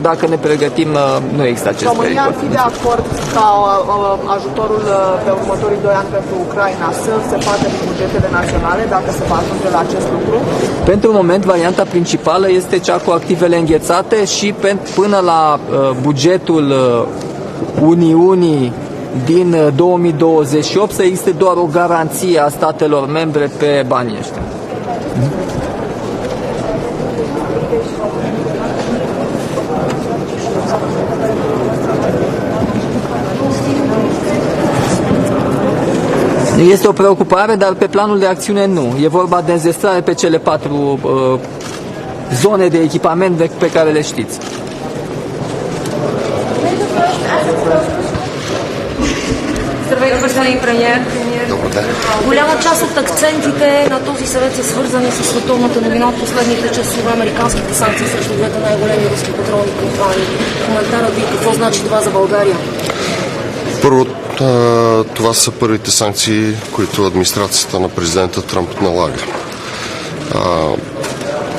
Dacă ne pregătim, nu există acest pericol. România ar fi de acord ca ajutorul pe următorii 2 ani pentru Ucraina să se facă din bugetele naționale, dacă se va ajunge la acest lucru? Pentru moment, varianta principală este cea cu activele înghețate și până la bugetul Uniunii din 2028 să existe doar o garanție a statelor membre pe banii ăștia. Este o preocupare, dar pe planul de acțiune nu. E vorba de înzestrare pe cele 4 zone de echipament pe care le știți. Здравейте, господин премиер. Голяма част от акцентите на този съвет са свързани с световната новина от последните часове, американските санкции срещу двете най-големи руски петролни компании. Коментарът ви, какво значи това за България? Първо, това са първите санкции, които администрацията на президента Тръмп налага.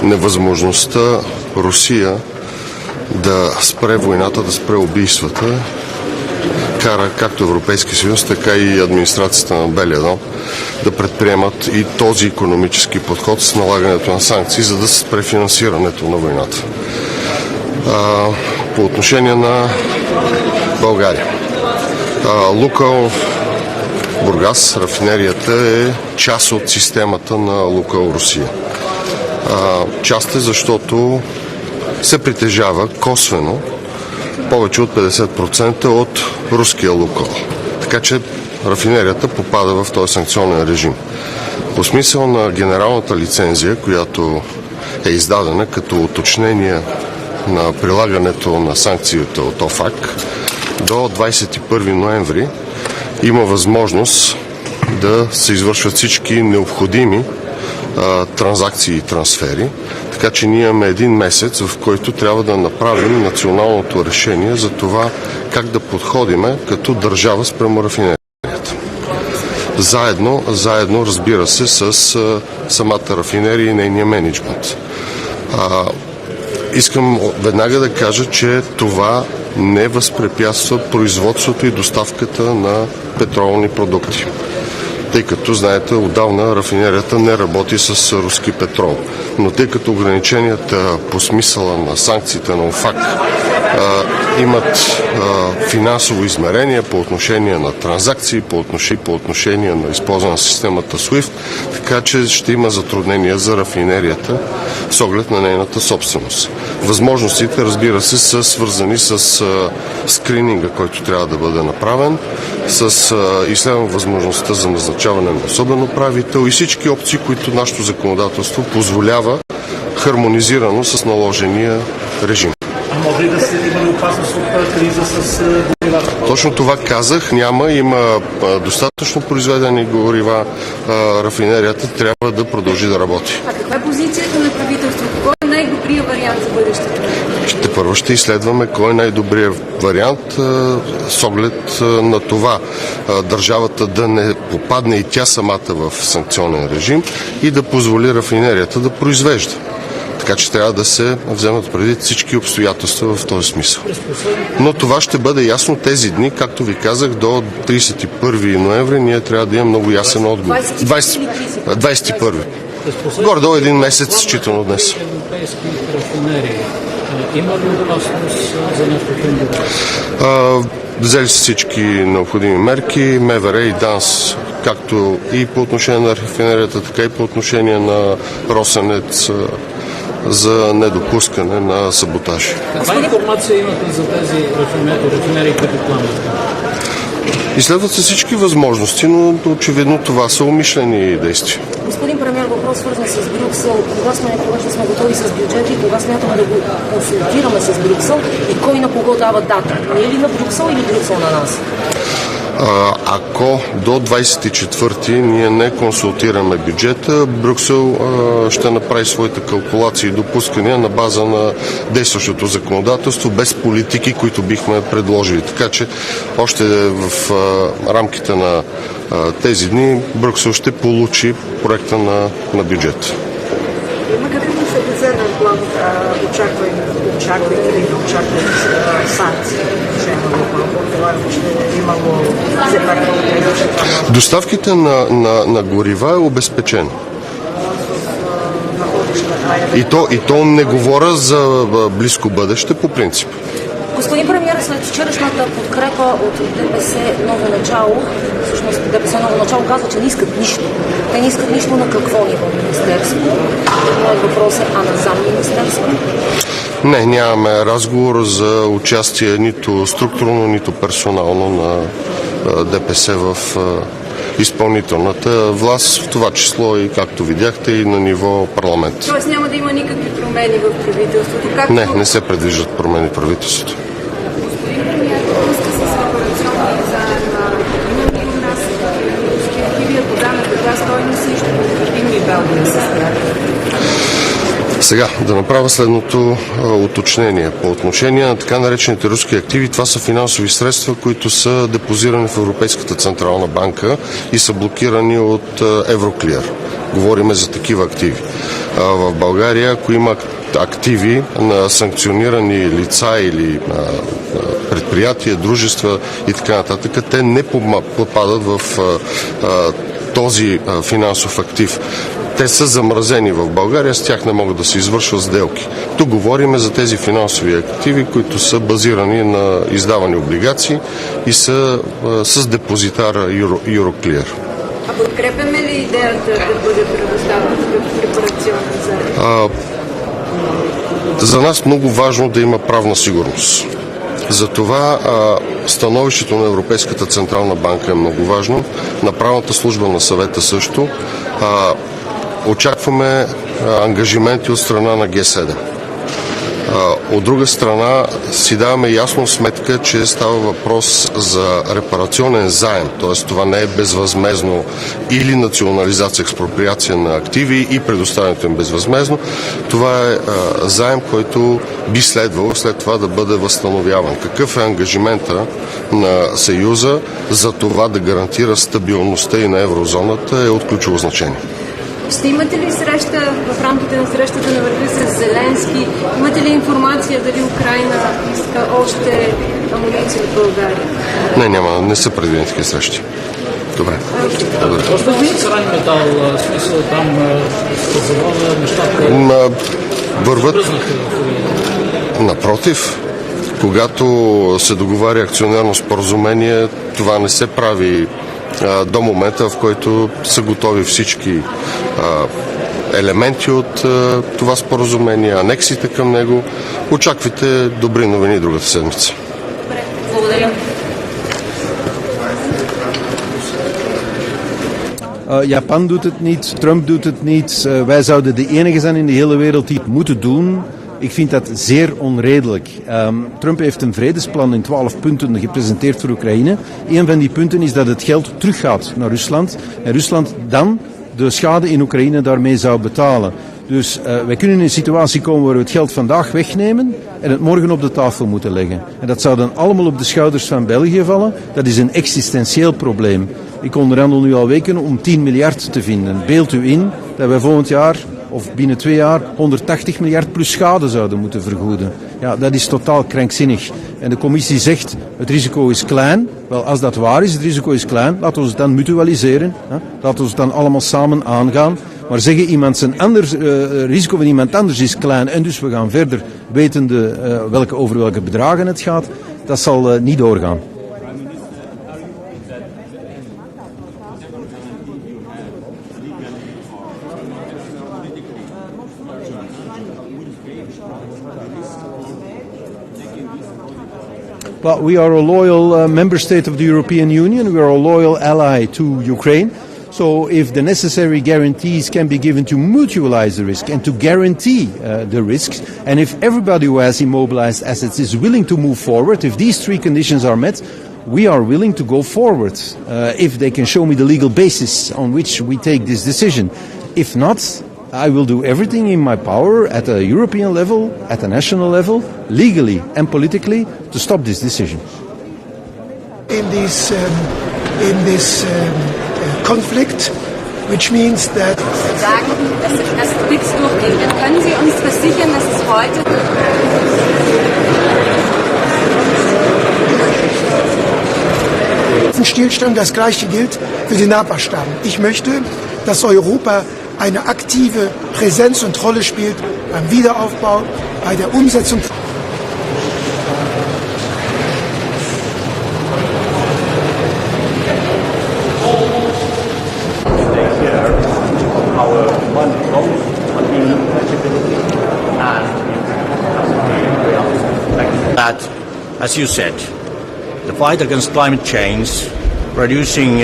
Невъзможността Русия да спре войната, да спре убийствата, кара както Европейски съюз, така и администрацията на Белия дом да предприемат и този икономически подход с налагането на санкции, за да се спре финансирането на войната. По отношение на България. Лукойл Бургас, рафинерията е част от системата на Лукойл Русия. Част е, защото се притежава косвено повече от 50% от руския Лукойл. Така че рафинерията попада в този санкционен режим. По смисъл на генералната лицензия, която е издадена като уточнение на прилагането на санкциите от ОФАК, до 21 ноември има възможност да се извършват всички необходими транзакции и трансфери. Така че ние имаме един месец, в който трябва да направим националното решение за това как да подходиме като държава спрямо рафинерията. Заедно, разбира се, с самата рафинерия и нейния мениджмънт. Искам веднага да кажа, че това не възпрепятства производството и доставката на петролни продукти. Тъй като, знаете, отдавна рафинерията не работи с руски петрол. Но тъй като ограниченията по смисъла на санкциите на ОФАК имат финансово измерение по отношение на транзакции, по отношение на използване на системата SWIFT, така че ще има затруднения за рафинерията с оглед на нейната собственост. Възможностите, разбира се, са свързани с скрининга, който трябва да бъде направен, с изследване възможността за назначаване на особен управител и всички опции, които нашето законодателство позволява хармонизирано с наложения режим. Може ли да се има опасност от криза с горивата? Точно това казах. Има достатъчно произведени горива. Рафинерията трябва да продължи да работи. А каква е позицията на правителството? Кой е най-добрият вариант за бъдещето? Първо ще изследваме кой е най-добрият вариант с оглед на това държавата да не попадне и тя самата в санкционен режим и да позволи рафинерията да произвежда. Така че трябва да се вземат предвид всички обстоятелства в този смисъл. Но това ще бъде ясно тези дни, както ви казах, до 31 ноември ние трябва да имаме много ясен отговор. 21. Горе-долу един месец, считано днес. Европейски рафинерии. Има ли опасност за нещо? Взели са всички необходими мерки, МВР и ДАНС, както и по отношение на рафинерията, така и по отношение на Росенец, за недопускане на саботаж. Каква информация имате за тези рафинерии, които плануват? Изследват се всички възможности, но очевидно това са умишлени действия. Господин премиер, въпрос свързан с Брюксел. Кога сме готови с бюджет и кога смятаме да го консултираме с Брюксел и кой на кого дава дата? Ние ли на Брюксел или Брюксел на нас? Ако до 24-ти ние не консултираме бюджета, Брюксел ще направи своите калкулации и допускания на база на действащото законодателство, без политики, които бихме предложили. Така че още в рамките на тези дни Брюксел ще получи проекта на бюджет. Има какъв официален план очаква очаквайки или не очаквайки санкции по отношение на Лукойл? Предполагам, че е имало все пак много. Доставките на горива е обезпечено. И то не говоря за близко бъдеще по принцип. Господин премиер, след вчерашната подкрепа от ДПС Ново начало, всъщност ДПС Ново начало казва, че не искат нищо. Те не искат нищо на какво ниво министерство? Моят въпрос е, а на замминистерство? Не, нямаме разговор за участие нито структурно, нито персонално на ДПС в изпълнителната власт, в това число и, както видяхте, и на ниво парламент. Тоест няма да има никакви промени в правителството? Не се предвиждат промени в правителството. Господин премиер, връзка с репарационния заем има ли у нас руски активи, ако да, на каква стойност и ще подкрепим ли Белгия с тях? Сега да направя следното уточнение. По отношение на така наречените руски активи, това са финансови средства, които са депозирани в Европейската централна банка и са блокирани от Евроклир. Говориме за такива активи. В България, ако има активи на санкционирани лица или предприятия, дружества и така нататък, те не попадат в този финансов актив. Те са замразени в България, с тях не могат да се извършват сделки. Тук говорим за тези финансови активи, които са базирани на издавани облигации и са с депозитара Euroclear. А подкрепяме ли идеята да бъде предоставен такъв репарационен заем? За нас много важно да има правна сигурност. Затова становището на Европейската централна банка е много важно, на правната служба на съвета също. Очакваме ангажименти от страна на Г7. От друга страна си даваме ясно сметка, че става въпрос за репарационен заем, т.е. това не е безвъзмезно или национализация, експроприация на активи и предоставянето им безвъзмезно. Това е заем, който би следвало след това да бъде възстановяван. Какъв е ангажимента на Съюза за това да гарантира стабилността и на еврозоната е от ключово значение. Ще имате ли среща в рамките на срещата на върха с Зеленски? Имате ли информация дали Украйна иска още амуниция от България? Не са предвидени такива срещи. Добре. Крайен метал, смисъл там завода, нещата върват. Напротив, когато се договаря акционерно споразумение, това не се прави до момента, в който са готови всички елементи от това споразумение, анексите към него. Очаквайте добри новини другата седмица. Благодаря. Japan doet het niet, Trump doet het niet. Wij zouden de enige zijn in de hele wereld die het moeten doen. Ik vind dat zeer onredelijk. Trump heeft een vredesplan in 12 punten gepresenteerd voor Oekraïne. Een van die punten is dat het geld teruggaat naar Rusland. En Rusland dan de schade in Oekraïne daarmee zou betalen. Dus wij kunnen in een situatie komen waar we het geld vandaag wegnemen en het morgen op de tafel moeten leggen. En dat zou dan allemaal op de schouders van België vallen. Dat is een existentieel probleem. Ik onderhandel nu al weken om 10 miljard te vinden. Beeld u in dat wij volgend jaar of binnen 2 jaar 180 miljard plus schade zouden moeten vergoeden. Ja, dat is totaal krankzinnig. En de commissie zegt het risico is klein. Wel, als dat waar is, het risico is klein, laten we het dan mutualiseren. Laten we het dan allemaal samen aangaan. Maar zeggen risico van iemand anders is klein en dus we gaan verder wetende over welke bedragen het gaat, dat zal niet doorgaan. Well, we are a loyal member state of the European Union. We are a loyal ally to Ukraine. So if the necessary guarantees can be given to mutualize the risk and to guarantee the risks, and if everybody who has immobilized assets is willing to move forward, if these 3 conditions are met, we are willing to go forward. If they can show me the legal basis on which we take this decision. If not, I will do everything in my power at a European level, at a national level, legally and politically, to stop this decision. In this conflict, which means that Sagen, dass nichts durchgeht. Können Sie uns versichern, dass es heute Stillstand, das Gleiche gilt für die Nachbarstaaten. Ich möchte, dass Europa eine aktive Präsenz und Rolle spielt beim Wiederaufbau, bei der Umsetzung. That, as you said, the fight against climate change, reducing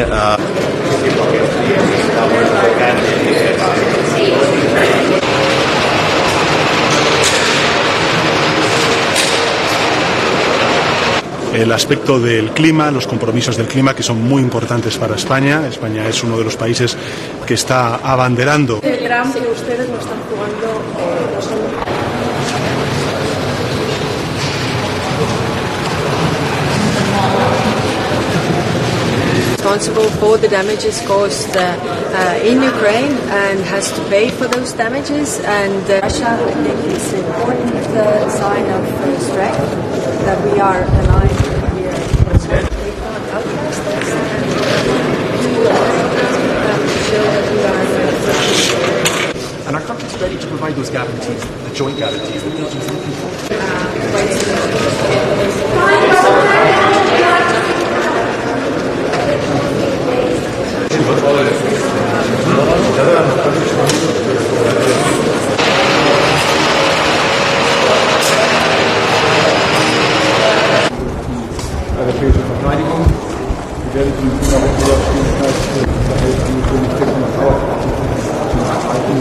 el aspecto del clima, los compromisos del clima que son muy importantes para España. España es uno de los países que está abanderando. El gran que ustedes no están jugando, no son... Responsible for the damages caused in Ukraine and has to pay for those damages. And Russia, I think, is an important sign of strength that we are aligned here. We can't outlast this and show that we are. And our countries ready to provide those guarantees, the joint guarantees that Belgium is looking for. Europäische Verteidigung. Wir werden die Unabhängigkeit verhelfen, die Politik nach auch zu erhalten.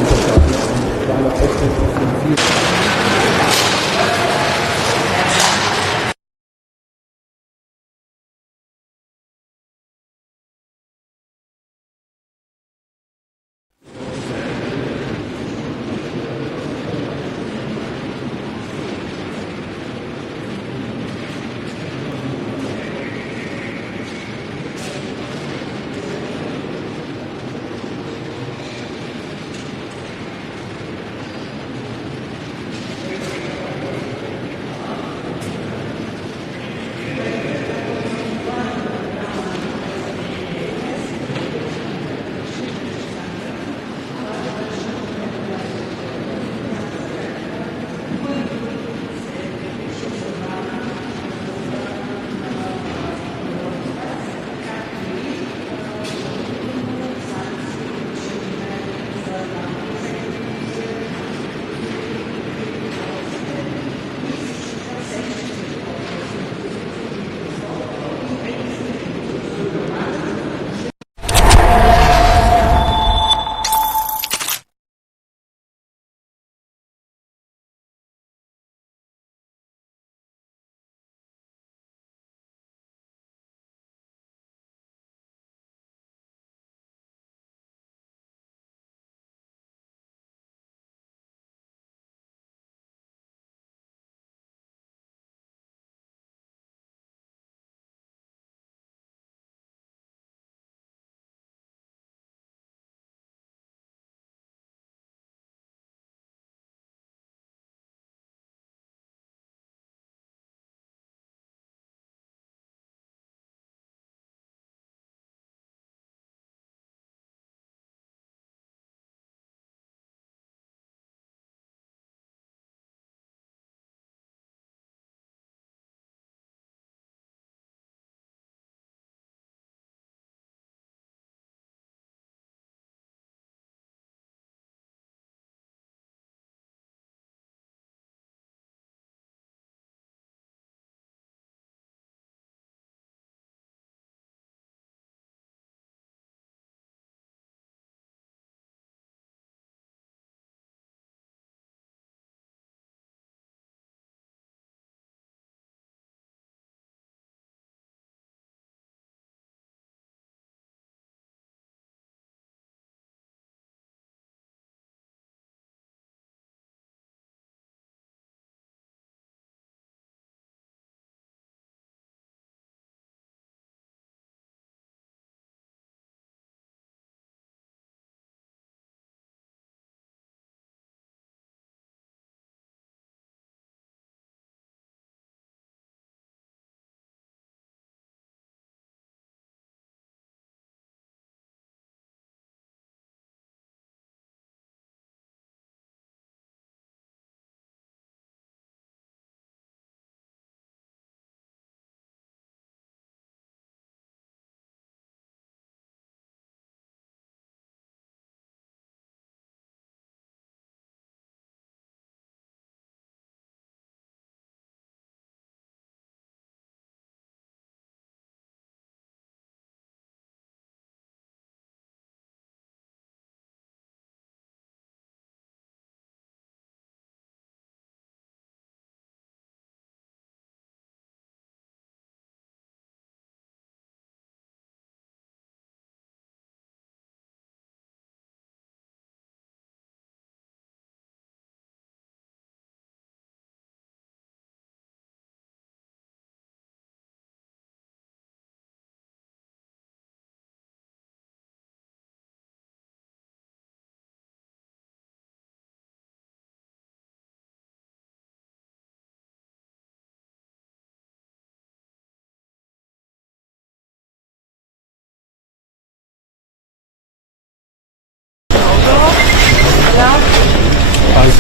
So we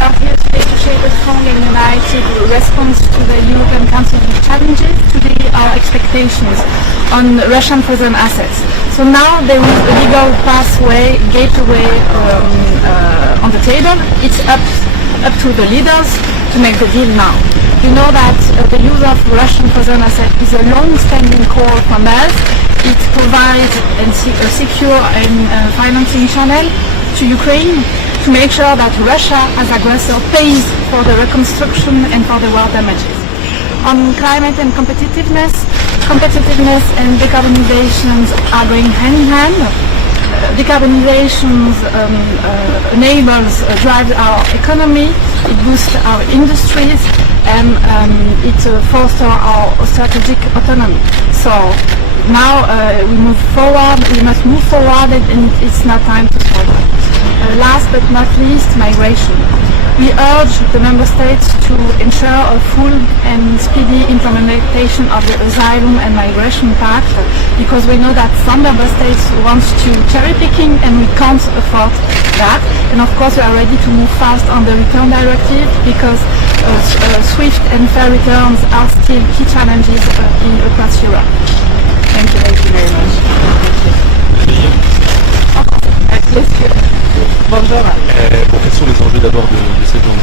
are here today to shape a strong and united response to the European Council's challenges, to our expectations on Russian frozen assets. So now there is a legal pathway, gateway on the table. It's up to the leaders to make the deal now. You know that the use of Russian frozen assets is a long-standing call from us. It provides a secure and financing channel to Ukraine to make sure that Russia, as aggressor, pays for the reconstruction and for the war damages. On climate and competitiveness and decarbonizations are going hand in hand. Decarbonization enables, drives our economy, it boosts our industries, and it fosters our strategic autonomy. So now we must move forward, and it's not time to slow down. Last but not least, migration. We urge the Member States to ensure a full and speedy implementation of the Asylum and Migration Pact, because we know that some Member States want to cherry picking and we can't afford that. And of course we are ready to move fast on the Return Directive, because swift and fair returns are still key challenges across Europe. Thank you very much. Bonjour. Quels sont les enjeux d'abord de cette journée?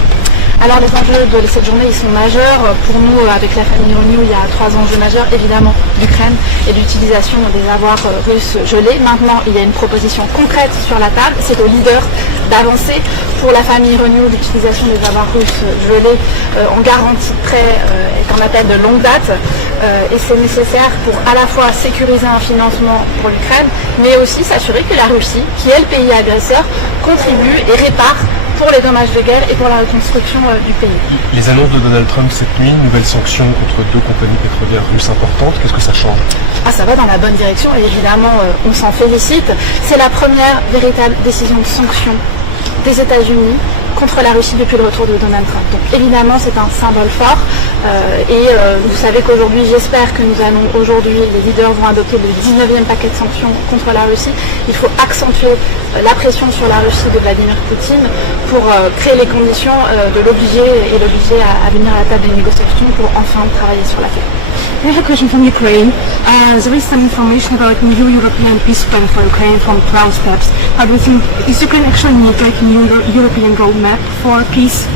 Alors les enjeux de cette journée, ils sont majeurs. Pour nous, avec la famille Renew, il y a 3 enjeux majeurs. Évidemment, l'Ukraine et l'utilisation des avoirs russes gelés. Maintenant, il y a une proposition concrète sur la table. C'est aux leaders d'avancer. Pour la famille Renew, l'utilisation des avoirs russes gelés en garantie de prêt est un appel de longue date. Et c'est nécessaire pour à la fois sécuriser un financement pour l'Ukraine, mais aussi s'assurer que la Russie, qui est le pays agresseur, contribue et répare pour les dommages de guerre et pour la reconstruction du pays. Les annonces de Donald Trump cette nuit, nouvelles sanctions contre 2 compagnies pétrolières russes importantes, qu'est-ce que ça change? Ça va dans la bonne direction et évidemment on s'en félicite. C'est la première véritable décision de sanction des États-Unis contre la Russie depuis le retour de Donald Trump. Donc évidemment c'est un symbole fort et vous savez qu'aujourd'hui, j'espère que nous allons aujourd'hui, les leaders vont adopter le 19e paquet de sanctions contre la Russie. Il faut accentuer la pression sur la Russie de Vladimir Poutine pour créer les conditions de l'obliger à venir à la table des négociations pour enfin travailler sur la paix. I have a question from Ukraine. There is some information about new European peace plan for Ukraine from 12 steps. How do you think, is Ukraine actually need like a new European roadmap for peace?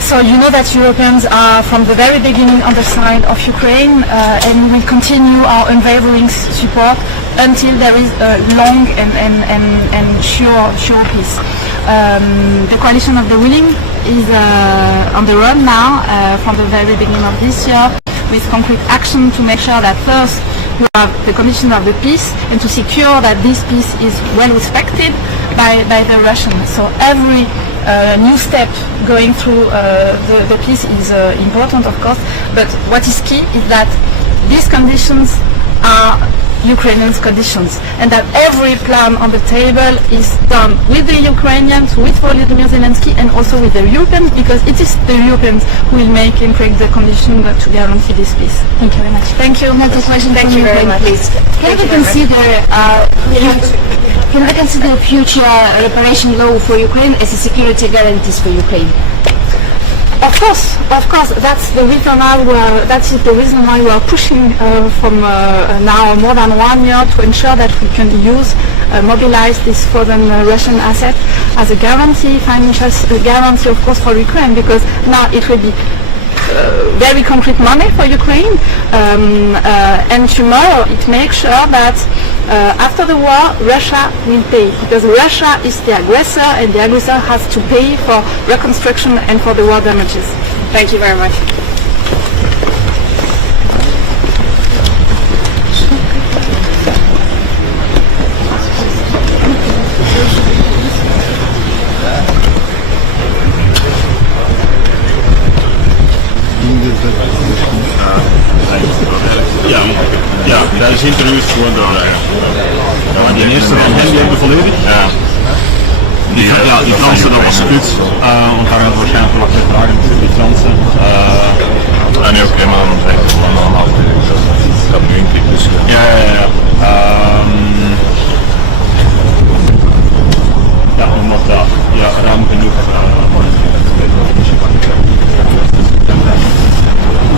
So you know that Europeans are from the very beginning on the side of Ukraine and we will continue our unwavering support until there is a long and sure peace. The coalition of the willing is on the run now from the very beginning of this year, with concrete action to make sure that first we have the condition of the peace and to secure that this peace is well respected by the Russians. So every new step going through the peace is important, of course, but what is key is that these conditions are Ukrainians' conditions, and that every plan on the table is done with the Ukrainians, with Volodymyr Zelenskyy, and also with the Europeans, because it is the Europeans who will make and create the conditions to guarantee this peace. Thank you very much. Thank you. Another question Thank from you very Ukraine, much. please. Can we consider future reparation law for Ukraine as a security guarantees for Ukraine? Of course, that's the reason why we are pushing from now more than 1 year to ensure that we can mobilize this frozen Russian asset as a guarantee, financial guarantee, of course, for Ukraine, because now it will be very concrete money for Ukraine, and tomorrow it makes sure that after the war Russia will pay, because Russia is the aggressor and the aggressor has to pay for reconstruction and for the war damages. Thank you very much. Ja, daar is interviews gewoon door. Die eerste van hen leefde volledig. Ja. Die Franse, dat was goed. Want daar gaan we waarschijnlijk nog wat vragen met die Fransen. Nee, oké, maar dan zeg ik gewoon een half. Het gaat nu in klik, dus. Ja. omdat dat ruim genoeg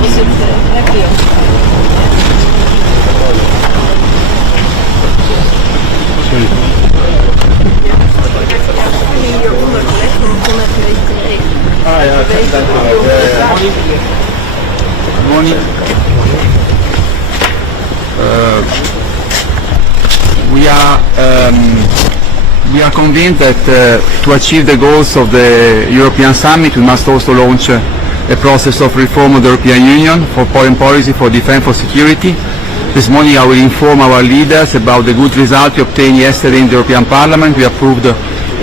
Is it happy? Morning. We are convinced that to achieve the goals of the European Summit, we must also launch a process of reform of the European Union for foreign policy, for defense, for security. This morning I will inform our leaders about the good result we obtained yesterday in the European Parliament. We approved a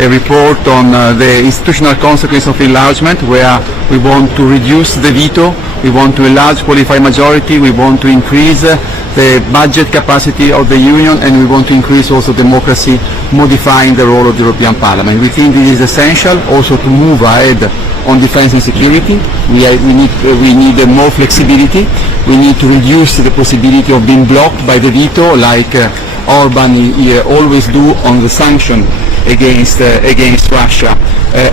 report on the institutional consequence of enlargement, where we want to reduce the veto, we want to enlarge qualified majority, we want to increase the budget capacity of the Union, and we want to increase also democracy, modifying the role of the European Parliament. We think this is essential also to move ahead on defense and security. We need more flexibility. We need to reduce the possibility of being blocked by the veto, like Orban always do on the sanction against Russia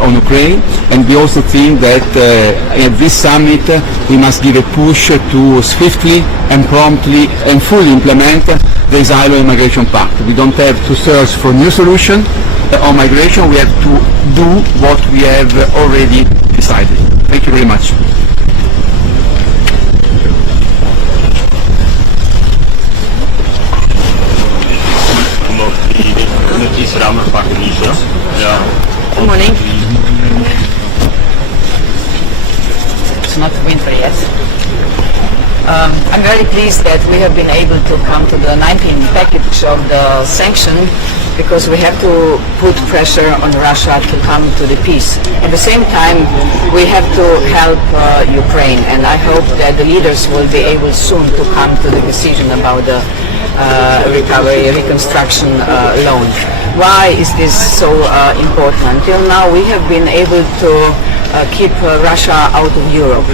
on Ukraine. And we also think that at this summit we must give a push to swiftly and promptly and fully implement the Asylum and Migration Pact. We don't have to search for new solutions on migration. We have to do what we have already decided. Thank you very much. Good morning. It's not winter yet. I'm very pleased that we have been able to come to the 19th package of the sanction, because we have to put pressure on Russia to come to the peace. At the same time, we have to help Ukraine, and I hope that the leaders will be able soon to come to the decision about the recovery, reconstruction loan. Why is this so important? Until now, we have been able to keep Russia out of Europe.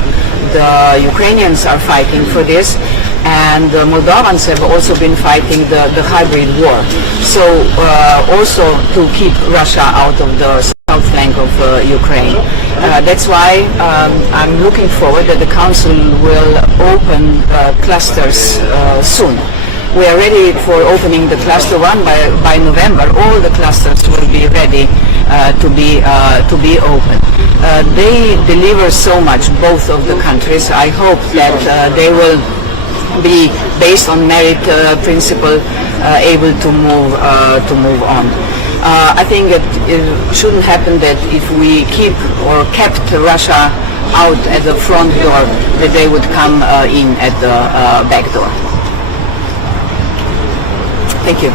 The Ukrainians are fighting for this, and the Moldovans have also been fighting the hybrid war. So also to keep Russia out of the south flank of Ukraine. That's why I'm looking forward that the Council will open clusters soon. We are ready for opening the cluster 1 by November. All the clusters will be ready to be open. They deliver so much, both of the countries. I hope that they will be, based on merit principle, able to move on. I think that it shouldn't happen that if we keep or kept Russia out at the front door, that they would come in at the back door. Thank you.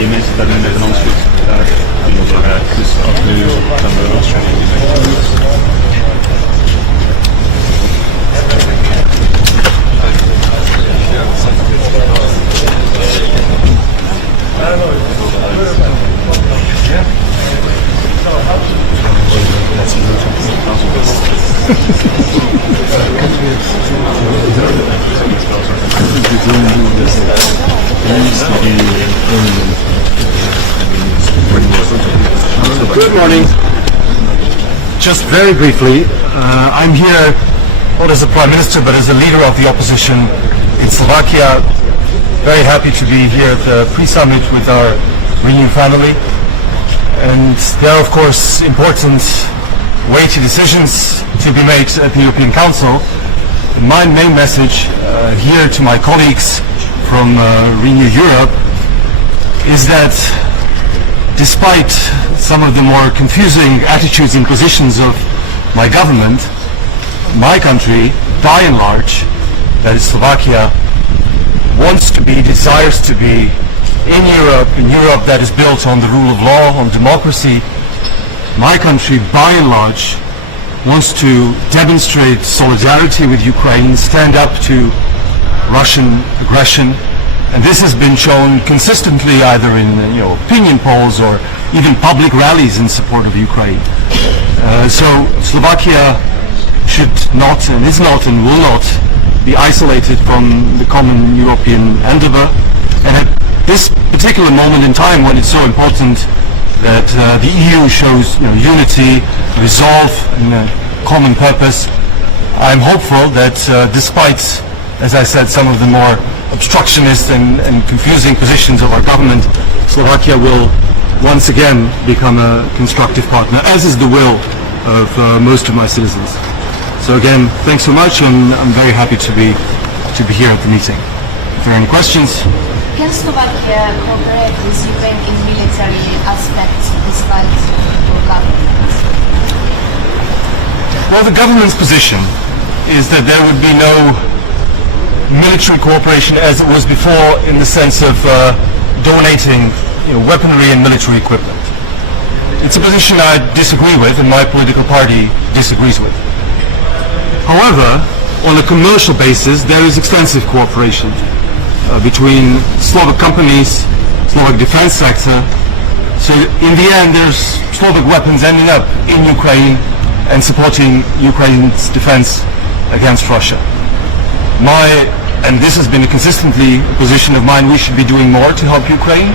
Die mensen daar in Nederland daar dus af nu gaan we Good morning. Just very briefly, I'm here not as a Prime Minister but as a leader of the opposition in Slovakia. Very happy to be here at the pre-summit with our Renew family. And there are of course important weighty decisions to be made at the European Council. And my main message here to my colleagues from Renew Europe is that despite some of the more confusing attitudes and positions of my government, my country, by and large, that is Slovakia, wants to be, desires to be in Europe that is built on the rule of law, on democracy. My country, by and large, wants to demonstrate solidarity with Ukraine, stand up to Russian aggression, and this has been shown consistently either in opinion polls or even public rallies in support of Ukraine. So Slovakia should not and is not and will not be isolated from the common European endeavor. And at this particular moment in time when it's so important that the EU shows unity, resolve and common purpose, I'm hopeful that despite, as I said, some of the more obstructionist and confusing positions of our government, Slovakia will once again become a constructive partner, as is the will of most of my citizens. So again, thanks so much, and I'm very happy to be here at the meeting. If there are any questions? Can Slovakia cooperate with Ukraine in military aspects despite your government? Well, the government's position is that there would be no military cooperation as it was before, in the sense of donating weaponry and military equipment. It's a position I disagree with and my political party disagrees with. However, on a commercial basis, there is extensive cooperation between Slovak companies, Slovak defense sector. So in the end, there's Slovak weapons ending up in Ukraine and supporting Ukraine's defense against Russia. And this has been consistently a position of mine, we should be doing more to help Ukraine.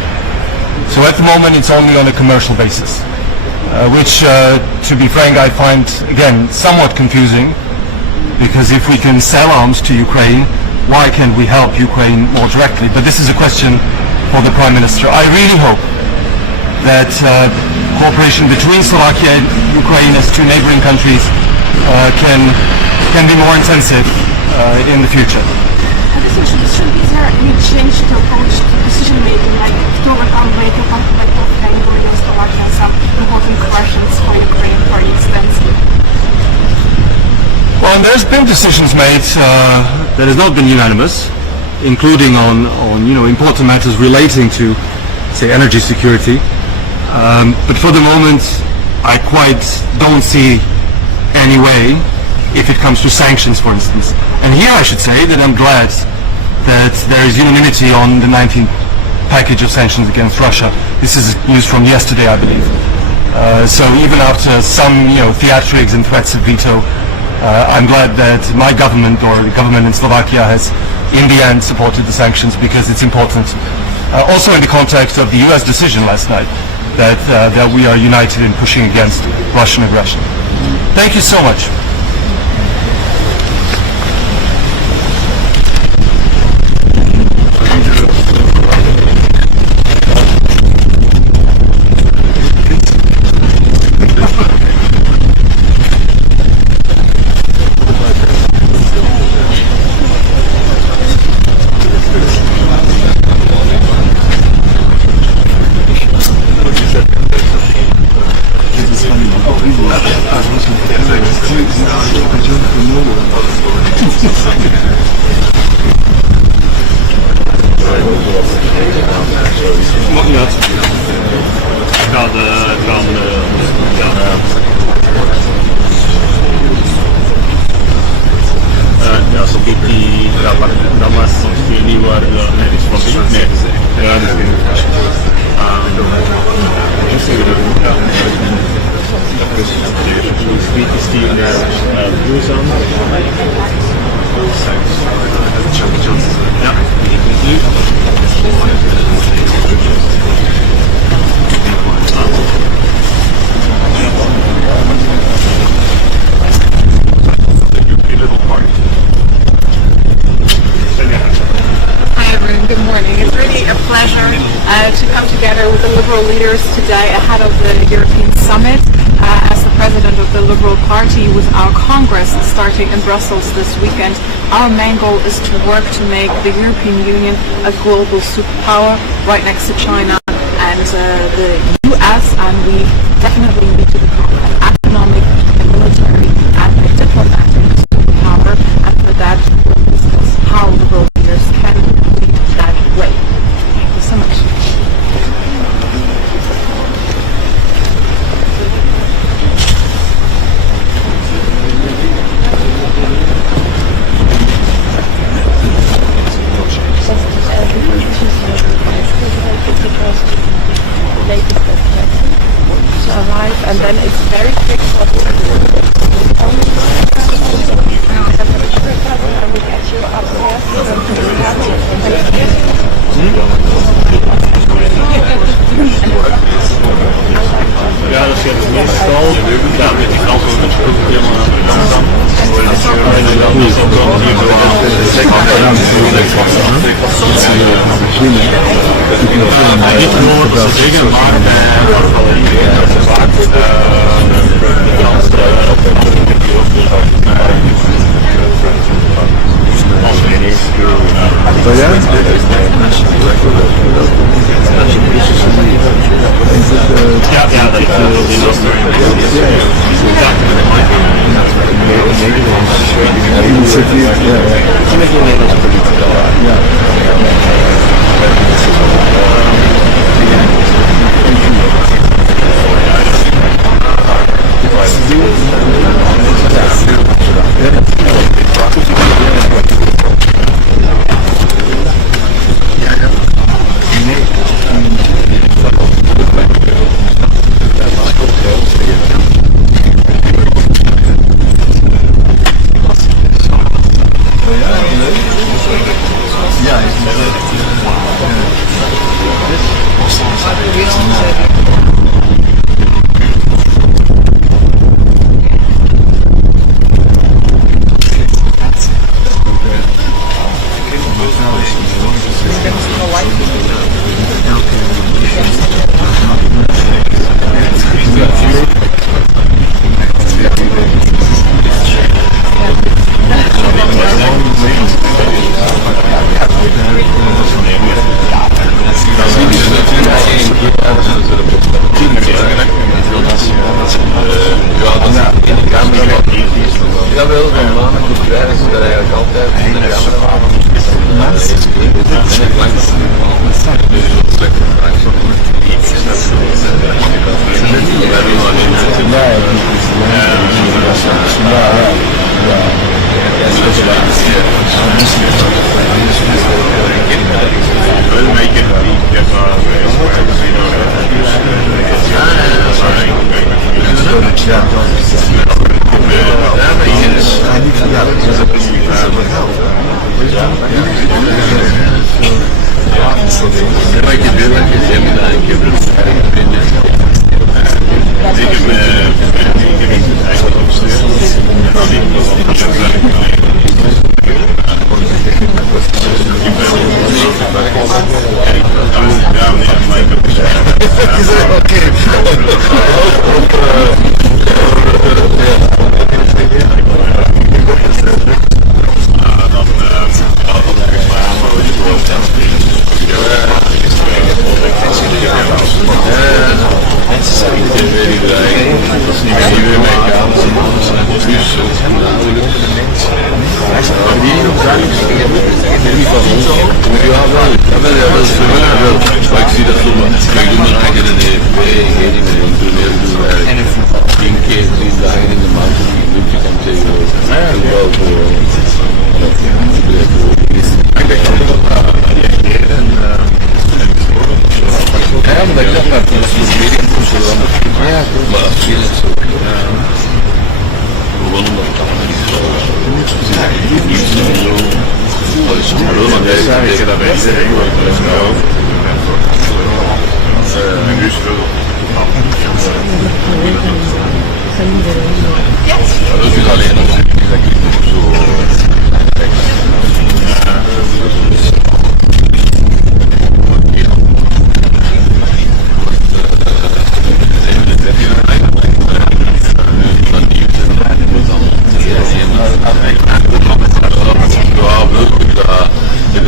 So at the moment it's only on a commercial basis, which to be frank I find again somewhat confusing, because if we can sell arms to Ukraine, why can't we help Ukraine more directly? But this is a question for the Prime Minister. I really hope that cooperation between Slovakia and Ukraine as two neighboring countries can be more intensive in the future. Is there any change to approach to decision making, like to overcome veto conflict of Hungary and Slovakia, some important questions for Ukraine, for instance? Well, there's been decisions made that has not been unanimous, including on important matters relating to, say, energy security. But for the moment, I quite don't see any way if it comes to sanctions, for instance. And here I should say that I'm glad that there is unanimity on the 19th package of sanctions against Russia. This is news from yesterday, I believe. So even after some theatrics and threats of veto, I'm glad that my government, or the government in Slovakia, has in the end supported the sanctions, because it's important. Also in the context of the US decision last night, that we are united in pushing against Russian aggression. Thank you so much. Ja. to come together with the Liberal leaders today ahead of the European Summit. As the President of the Liberal Party, with our Congress starting in Brussels this weekend, our main goal is to work to make the European Union a global superpower right next to China and the US, and we definitely need to become an economic, and military, and a diplomatic superpower, and for that we'll discuss how the world leaders can lead that way. Thank you so much. To arrive, and then it's very quick for the I will get you upstairs. Ja, dat is het meestal. Ja, met die kant ook helemaal aan de kant dan. En dan is dat dan hier niet gewoon te zeggen, maar vaak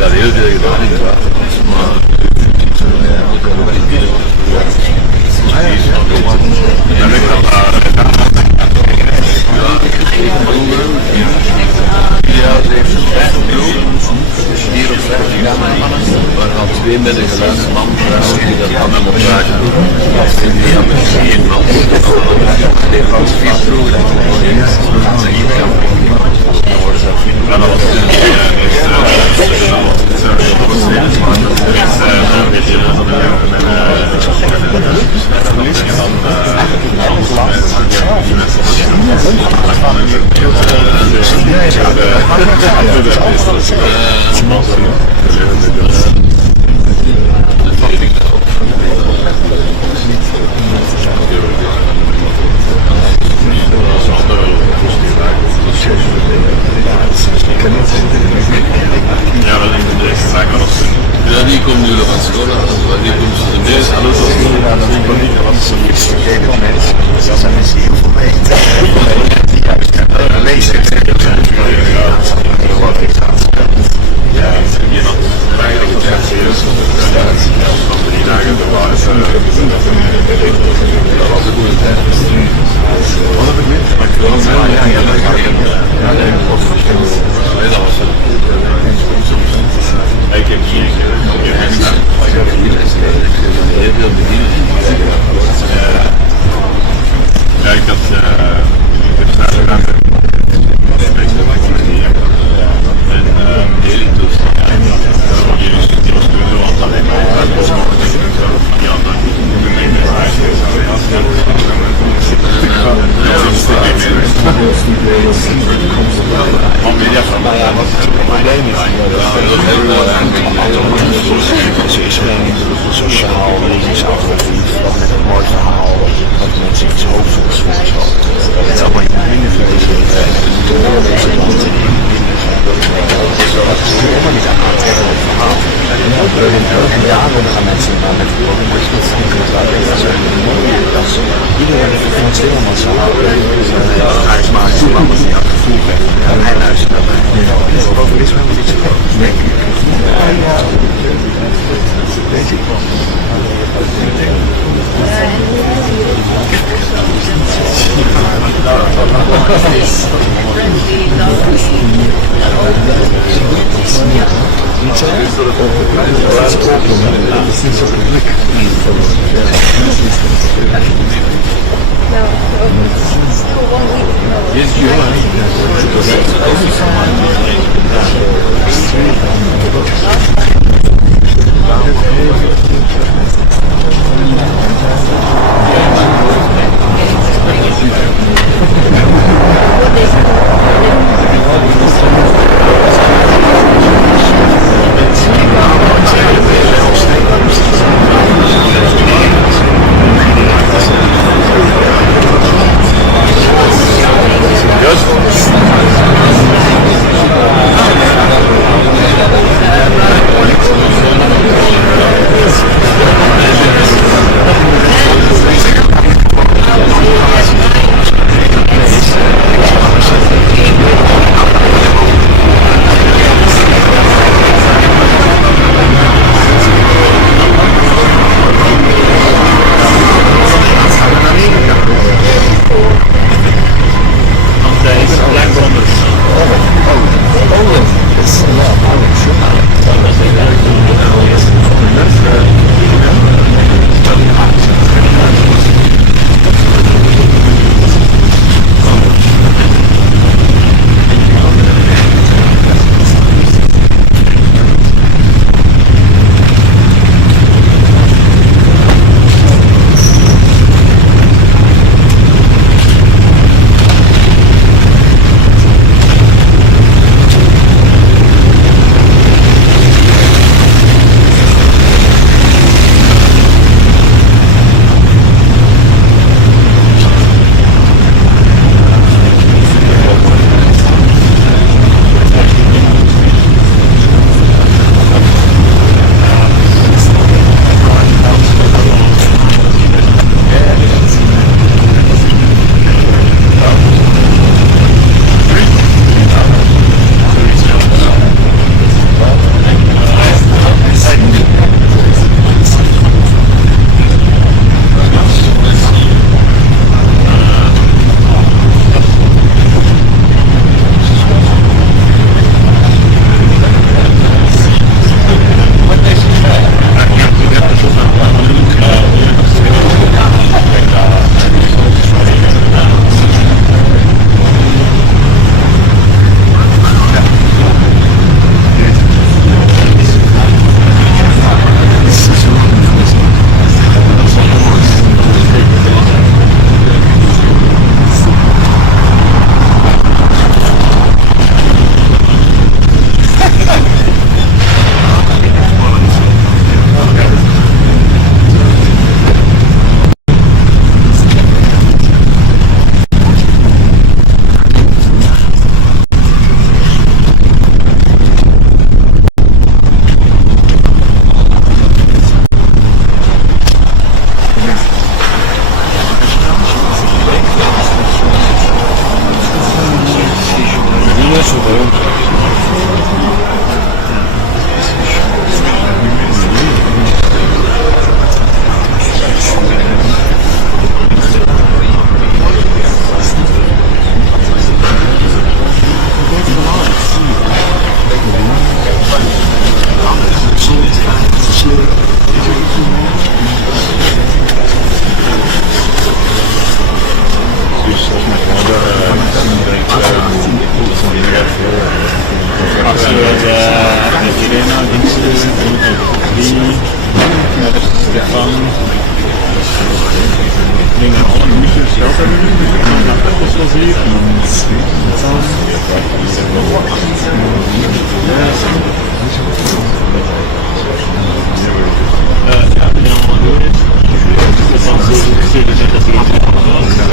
dat heel veel gedaan inderdaad. Waar gaan twee met een geluid man vrouwen die dat dan hebben vragen doen. Die hebben geen man. Die gaan vier vroeger en dan zeg ik dan worden ze Ja, die komt nu nog aan school, die komt de neus. Alles als die wat sophisticated mensen. Dat zijn mensen die heel veel weten. Die juist lezen. Ja, iemand eigenlijk het serieus van 3 dagen de basis. Dat was een goede tijd. Wat heb ik nu? Ja, dat was het. Ik heb hier heel veel bedienen. Ja, ik had daar gedaan. En deling toestaan. Die was toen zo aan het media van mij wat het probleem is. Ze is geen sociaal, links, agressief, met een mooi verhaal, dat mensen iets hoopvols voor zo. Het is allemaal in minder vrezen. Dat is helemaal niet aan het verhaal. En daarom gaan mensen naar met iedereen heeft financieel massaal. Hij maakt zo lang als hij aan het gevoel heeft. En hij luistert naar mij. Over is helemaal niet zo groot. Nee. Weet ik wel. Irena, diensten, Stefan. Ik denk dat alle moeite gesteld hebben. Dat was wel zeer. Ja, die allemaal door is. Dat is dan zo gezegd dat er iets was.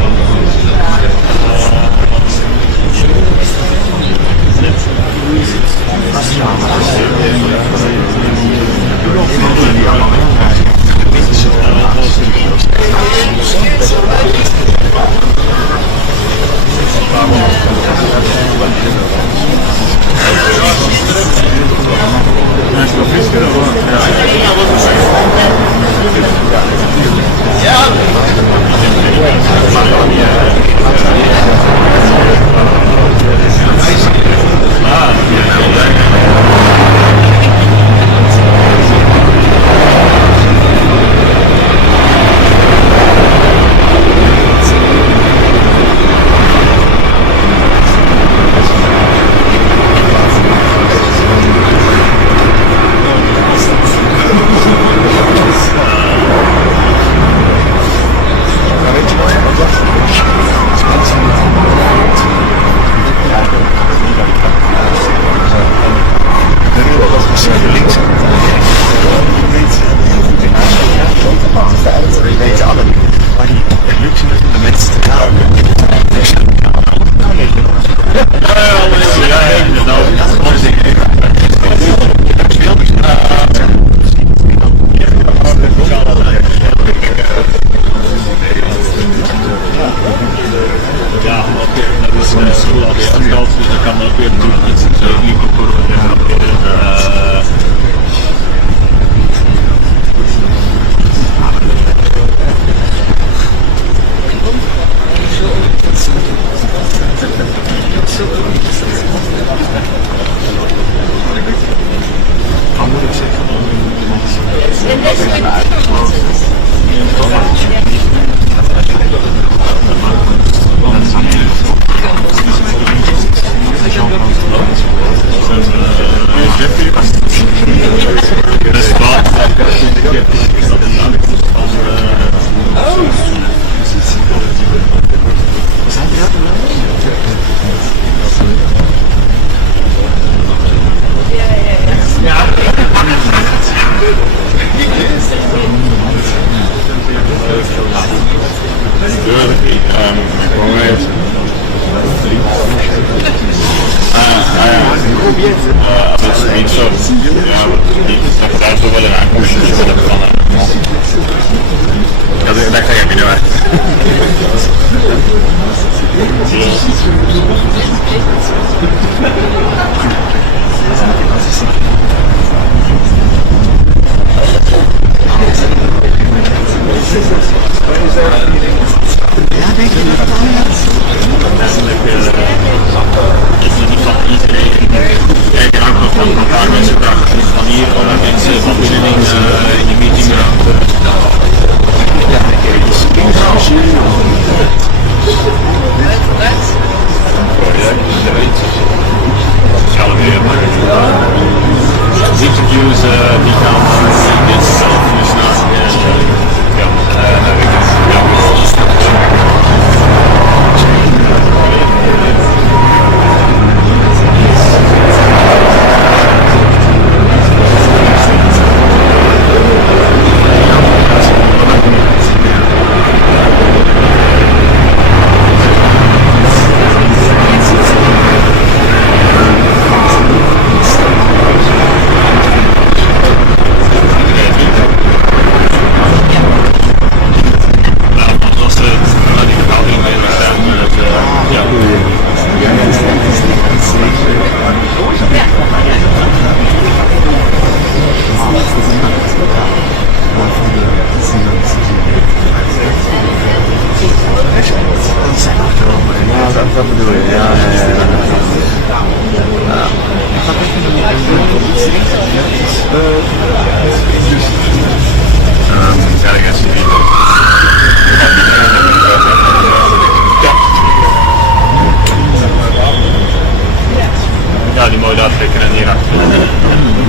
Ja, die mooi daar trekken en hier achter.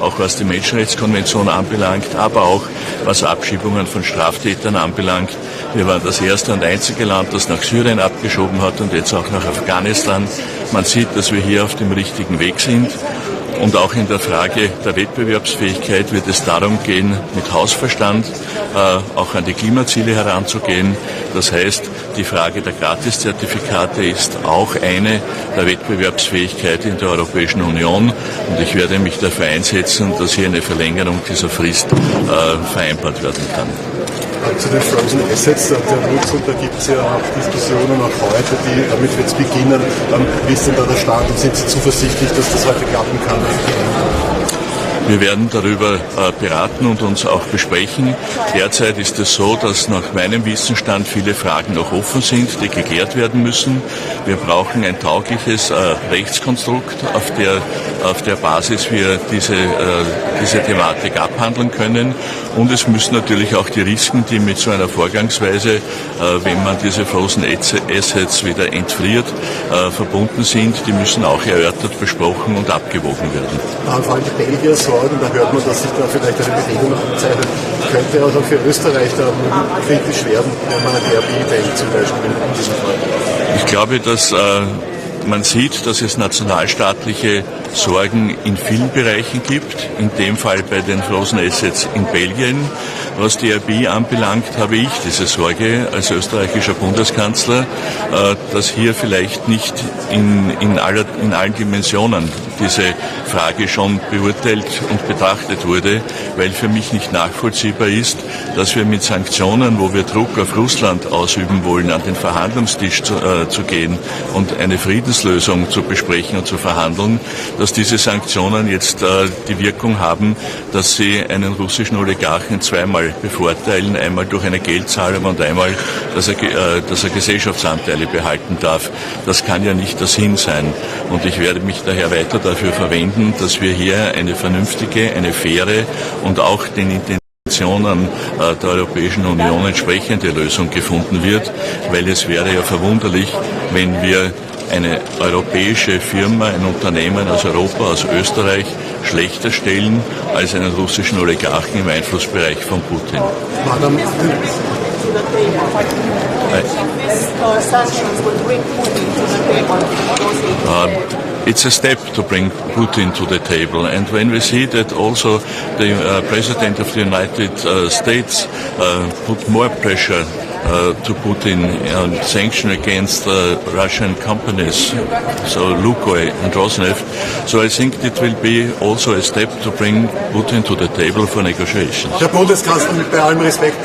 Auch was die Menschenrechtskonvention anbelangt, aber auch was Abschiebungen von Straftätern anbelangt. Wir waren das erste und einzige Land, das nach Syrien abgeschoben hat und jetzt auch nach Afghanistan. Man sieht, dass wir hier auf dem richtigen Weg sind. Und auch in der Frage der Wettbewerbsfähigkeit wird es darum gehen, mit Hausverstand auch an die Klimaziele heranzugehen. Das heißt, die Frage der Gratiszertifikate ist auch eine der Wettbewerbsfähigkeit in der Europäischen Union. Und ich werde mich dafür einsetzen, dass hier eine Verlängerung dieser Frist vereinbart werden kann. Zu den Frozen Assets der Nutzung, da gibt es ja auch Diskussionen, auch heute, die damit jetzt beginnen. Wie ist denn da der Stand und sind Sie zuversichtlich, dass das heute klappen kann? Wir werden darüber beraten und uns auch besprechen. Derzeit ist es so, dass nach meinem Wissensstand viele Fragen noch offen sind, die geklärt werden müssen. Wir brauchen ein taugliches Rechtskonstrukt, auf der Basis wir diese Thematik abhandeln können. Und es müssen natürlich auch die Risiken, die mit so einer Vorgangsweise, wenn man diese Frozen Assets wieder entfriert, verbunden sind, die müssen auch erörtert, besprochen und abgewogen werden. Vor allem die Belgier sorgen, da hört man, dass sich da vielleicht eine Bewegung abzeichnet. Könnte also für Österreich da kritisch werden, wenn man an die RB denkt zum Beispiel in diesem Fall. Ich glaube, dass man sieht, dass es nationalstaatliche Sorgen in vielen Bereichen gibt, in dem Fall bei den Frozen Assets in Belgien. Was die RB anbelangt, habe ich diese Sorge als österreichischer Bundeskanzler, dass hier vielleicht nicht in allen Dimensionen diese Frage schon beurteilt und betrachtet wurde, weil für mich nicht nachvollziehbar ist, dass wir mit Sanktionen, wo wir Druck auf Russland ausüben wollen, an den Verhandlungstisch zu gehen und eine Friedenslösung zu besprechen und zu verhandeln, dass diese Sanktionen jetzt die Wirkung haben, dass sie einen russischen Oligarchen zweimal bevorteilen, einmal durch eine Geldzahlung und einmal, dass er Gesellschaftsanteile behalten darf. Das kann ja nicht der Sinn sein. Und ich werde mich daher weiter dafür verwenden, dass wir hier eine vernünftige, eine faire und auch den Intentionen der Europäischen Union entsprechende Lösung gefunden wird, weil es wäre ja verwunderlich, wenn wir eine europäische Firma, ein Unternehmen aus Europa, aus Österreich, schlechter stellen als einen russischen Oligarchen im Einflussbereich von Putin. It's a step to bring Putin to the table, and when we see that also the President of the United States put more pressure to Putin on sanction against Russian companies, so Lukoil and Rosneft. So I think it will be also a step to bring Putin to the table for negotiations. Herr Bundeskanzler, mit bei allem Respekt,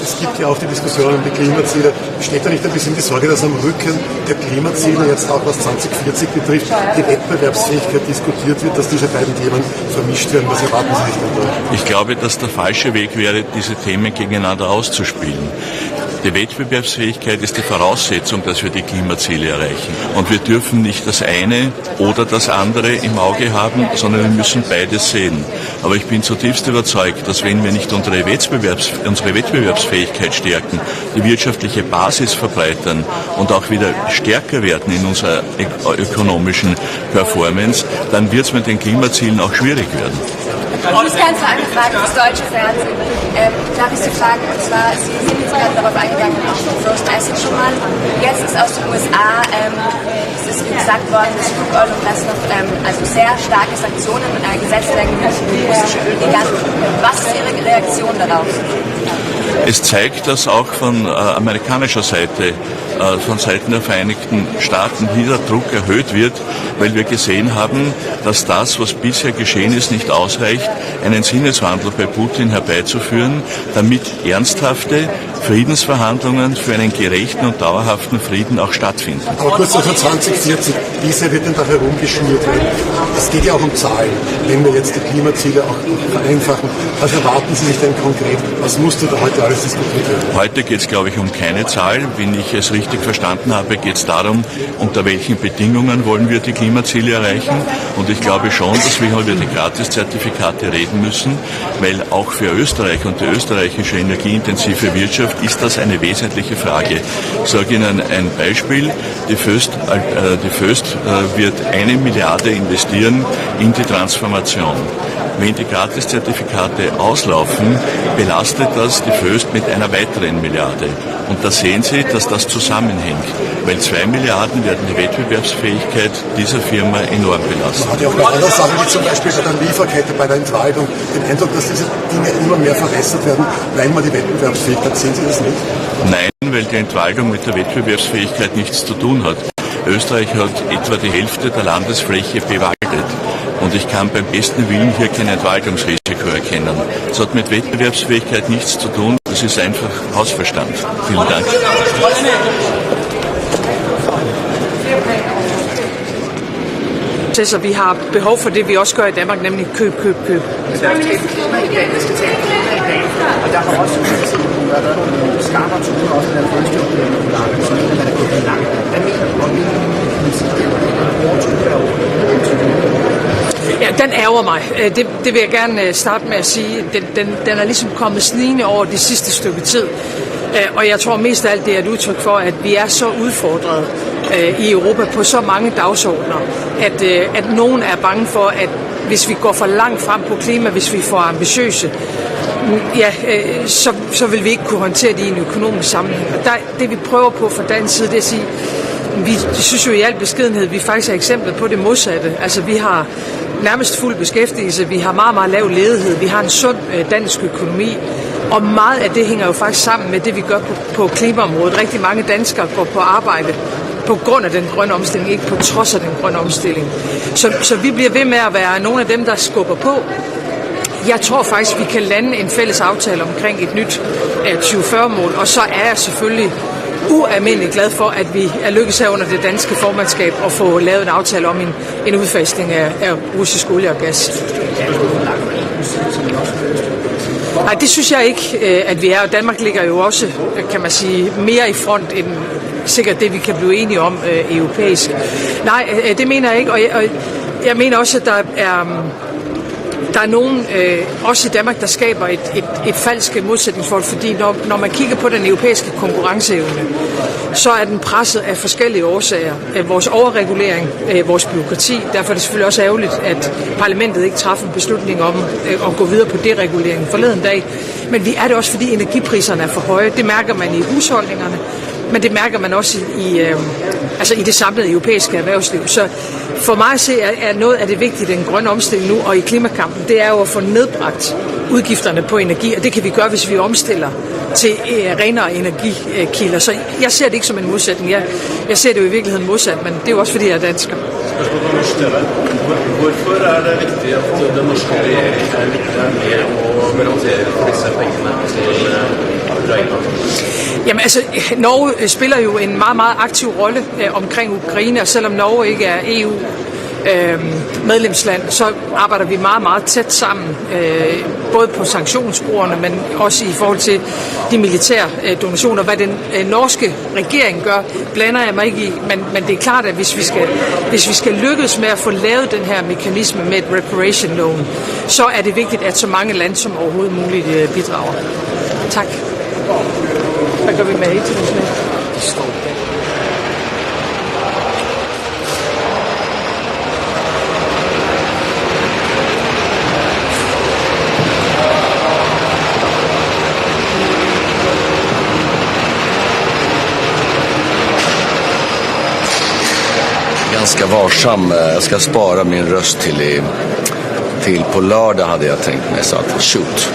es gibt ja auch die Diskussion um die Klimaziele. Besteht da nicht ein bisschen die Sorge, dass am Rücken der Klimaziele jetzt auch was 2040 betrifft, die Wettbewerbsfähigkeit diskutiert wird, dass diese beiden Themen vermischt werden? Was erwarten Sie sich denn da? Ich glaube, dass der falsche Weg wäre, diese Themen gegeneinander auszuspielen. Die Wettbewerbsfähigkeit ist die Voraussetzung, dass wir die Klimaziele erreichen. Und wir dürfen nicht das eine oder das andere im Auge haben, sondern wir müssen beides sehen. Aber ich bin zutiefst überzeugt, dass wenn wir nicht unsere Wettbewerbsfähigkeit stärken, die wirtschaftliche Basis verbreitern und auch wieder stärker werden in unserer ökonomischen Performance, dann wird es mit den Klimazielen auch schwierig werden. Bundeskanzler angefragt, das deutsche Fernsehen. Darf ich Sie fragen, und zwar, Sie sind jetzt gerade darauf eingegangen, auch schon First Asset schon mal. Jetzt ist aus den USA, es ist gesagt worden, dass Lukoil und Rosneft also sehr starke Sanktionen gesetzt werden gegen russische Ölgiganten. Was ist Ihre Reaktion darauf? Es zeigt, dass auch von amerikanischer Seite, von Seiten der Vereinigten Staaten hier der Druck erhöht wird, weil wir gesehen haben, dass das, was bisher geschehen ist, nicht ausreicht, einen Sinneswandel bei Putin herbeizuführen, damit ernsthafte Friedensverhandlungen für einen gerechten und dauerhaften Frieden auch stattfinden. Aber kurz noch 2040, wie sehr wird denn da herumgeschnürt werden? Es geht ja auch um Zahlen. Wenn wir jetzt die Klimaziele auch vereinfachen, was erwarten Sie sich denn konkret? Was musste da heute alles diskutiert werden? Heute geht es, glaube ich, um keine Zahl. Wenn ich es richtig verstanden habe, geht es darum, unter welchen Bedingungen wollen wir die Klimaziele erreichen. Und ich glaube schon, dass wir über die Gratiszertifikate reden müssen, weil auch für Österreich und die österreichische energieintensive Wirtschaft ist das eine wesentliche Frage. Ich sage Ihnen ein Beispiel. Die Föst wird 1 Milliarde investieren in die Transformation. Wenn die Gratiszertifikate auslaufen, belastet das die Föst mit einer weiteren Milliarde. Und da sehen Sie, dass das zusammenhängt, weil 2 Milliarden werden die Wettbewerbsfähigkeit dieser Firma enorm belasten. Man hat ja auch bei anderen Sachen, wie zum Beispiel bei der Lieferkette, bei der Entwaldung, den Eindruck, dass diese Dinge immer mehr verwässert werden, weil man die Wettbewerbsfähigkeit, sehen Sie das nicht? Nein, weil die Entwaldung mit der Wettbewerbsfähigkeit nichts zu tun hat. Österreich hat etwa die Hälfte der Landesfläche bewaldet. Und ich kann beim besten Willen hier kein Entwaldungsrisiko erkennen. Das hat mit Wettbewerbsfähigkeit nichts zu tun, das ist einfach Hausverstand. Vielen Dank. Så vi har behov for det, vi også gør i Danmark, nemlig køb. Og der har også været nogle skarpere toner også med den første så man er gået langt. Hvad mener du om Ja, den ærger mig. Det vil jeg gerne starte med at sige. Den er ligesom kommet snigende over det sidste stykke tid. Og jeg tror mest af alt, det er et udtryk for, at vi er så udfordret i Europa på så mange dagsordner, at nogen er bange for, at hvis vi går for langt frem på klima, hvis vi er for ambitiøse, ja, så vil vi ikke kunne håndtere det i en økonomisk sammenhæng. Og det vi prøver på fra dansk side, det er at sige, vi synes jo i al beskedenhed, vi faktisk er eksemplet på det modsatte. Altså vi har nærmest fuld beskæftigelse, vi har meget, meget lav ledighed, vi har en sund dansk økonomi, og meget af det hænger jo faktisk sammen med det, vi gør på klimaområdet. Rigtig mange danskere går på arbejde på grund af den grønne omstilling, ikke på trods af den grønne omstilling. Så vi bliver ved med at være nogle af dem, der skubber på. Jeg tror faktisk, vi kan lande en fælles aftale omkring et nyt 2040-mål, og så er jeg selvfølgelig ualmindelig glad for, at vi er lykkes her under det danske formandskab at få lavet en aftale om en udfasning af russisk olie og gas. Nej, det synes jeg ikke, at vi er, og Danmark ligger jo også, kan man sige, mere i front end sikkert det, vi kan blive enige om europæisk. Nej, det mener jeg ikke, og jeg mener også, at der er nogen, også i Danmark, der skaber et falsk modsætningsforhold, fordi når man kigger på den europæiske konkurrenceevne, så er den presset af forskellige årsager. Vores overregulering, vores bureaukrati, derfor er det selvfølgelig også ærgerligt, at parlamentet ikke træffer en beslutning om at gå videre på dereguleringen forleden dag. Men vi er det også, fordi energipriserne er for høje. Det mærker man i husholdningerne, men det mærker man også i det samlede europæiske erhvervsliv. Så for mig at se er noget af det vigtige i den grønne omstilling nu og i klimakampen, det er jo at få nedbragt udgifterne på energi, og det kan vi gøre, hvis vi omstiller til renere energikilder. Så jeg ser det ikke som en modsætning. Jeg ser det jo i virkeligheden modsat, men det er jo også fordi, jeg er dansker. Hvorfor er det vigtigt at den norske regjeringen er med og garanterer disse pengene til Ukraina? Jamen altså, Norge spiller jo en meget, meget aktiv rolle omkring Ukraine, og selvom Norge ikke er EU medlemsland, så arbejder vi meget, meget tæt sammen, både på sanktionssporene, men også i forhold til de militære donationer. Hvad den norske regering gør, blander jeg mig ikke i, men det er klart, at hvis vi skal lykkes med at få lavet den her mekanisme med et reparation loan, så er det vigtigt, at så mange lande som overhovedet muligt bidrager. Tak. Hvad gør vi med internationalt? Ganska varsam. Jag ska spara min röst till på lördag hade jag tänkt mig, så att shoot.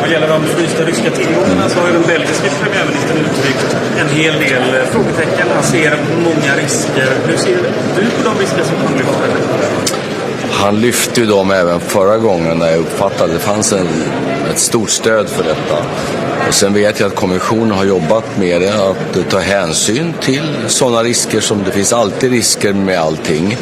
Vad gäller de frysta ryska tillgångarna så har ju den belgiska premiärministern uttryckt en hel del frågetecken. Han ser många risker. Hur ser du på de risker som han lyfter? Han lyfte ju dem även förra gången när jag uppfattade att det fanns ett stort stöd för detta. Och sen vet jag att kommissionen har jobbat med det, att ta hänsyn till sådana risker som det finns alltid risker med allting.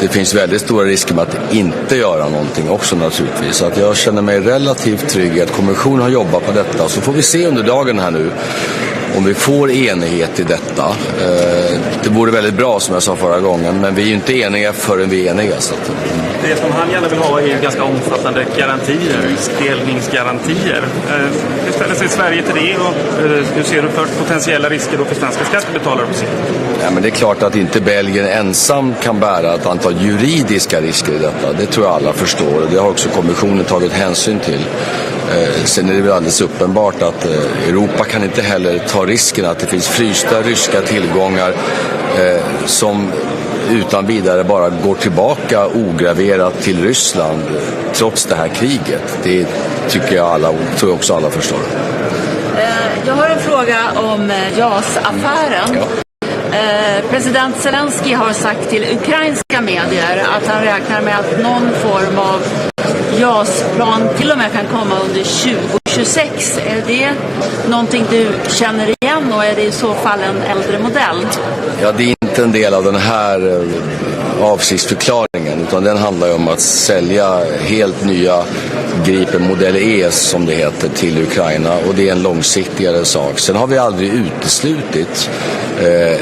Det finns väldigt stora risker med att inte göra någonting också naturligtvis. Så att jag känner mig relativt trygg att kommissionen har jobbat på detta. Så får vi se under dagen här nu om vi får enighet i detta. Det vore väldigt bra som jag sa förra gången, men vi är ju inte eniga förrän vi är eniga. Så att, det som han gärna vill ha är ju ganska omfattande garantier, riskdelningsgarantier. Hur ställer sig Sverige till det och hur ser du för potentiella risker då för svenska skattebetalare på sikt? Ja, men det är klart att inte Belgien ensam kan bära ett antal juridiska risker i detta. Det tror jag alla förstår och det har också kommissionen tagit hänsyn till. Sen är det väl alldeles uppenbart att Europa kan inte heller ta risken att det finns frysta ryska tillgångar som utan vidare bara går tillbaka ograverat till Ryssland trots det här kriget. Det tycker jag tror också alla förstår. Jag har en fråga om JAS-affären. Ja. President Zelenskyy har sagt till ukrainska medier att han räknar med att någon form av JAS-plan till och med kan komma under 2026. Är det någonting du känner igen och är det i så fall en äldre modell? Ja, det är inte en del av den här avsiktsförklaringen utan den handlar ju om att sälja helt nya Gripen modell E som det heter till Ukraina och det är en långsiktigare sak. Sen har vi aldrig uteslutit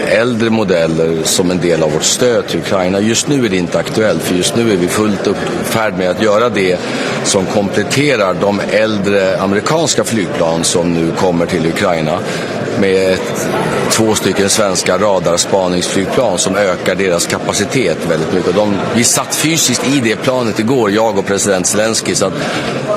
äldre modeller som en del av vårt stöd till Ukraina. Just nu är det inte aktuellt för just nu är vi fullt färd med att göra det som kompletterar de äldre amerikanska flygplan som nu kommer till Ukraina med 2 stycken svenska radarspaningsflygplan som ökar deras kapacitet väldigt mycket. Vi satt fysiskt i det planet igår, jag och president Zelenskyy, så att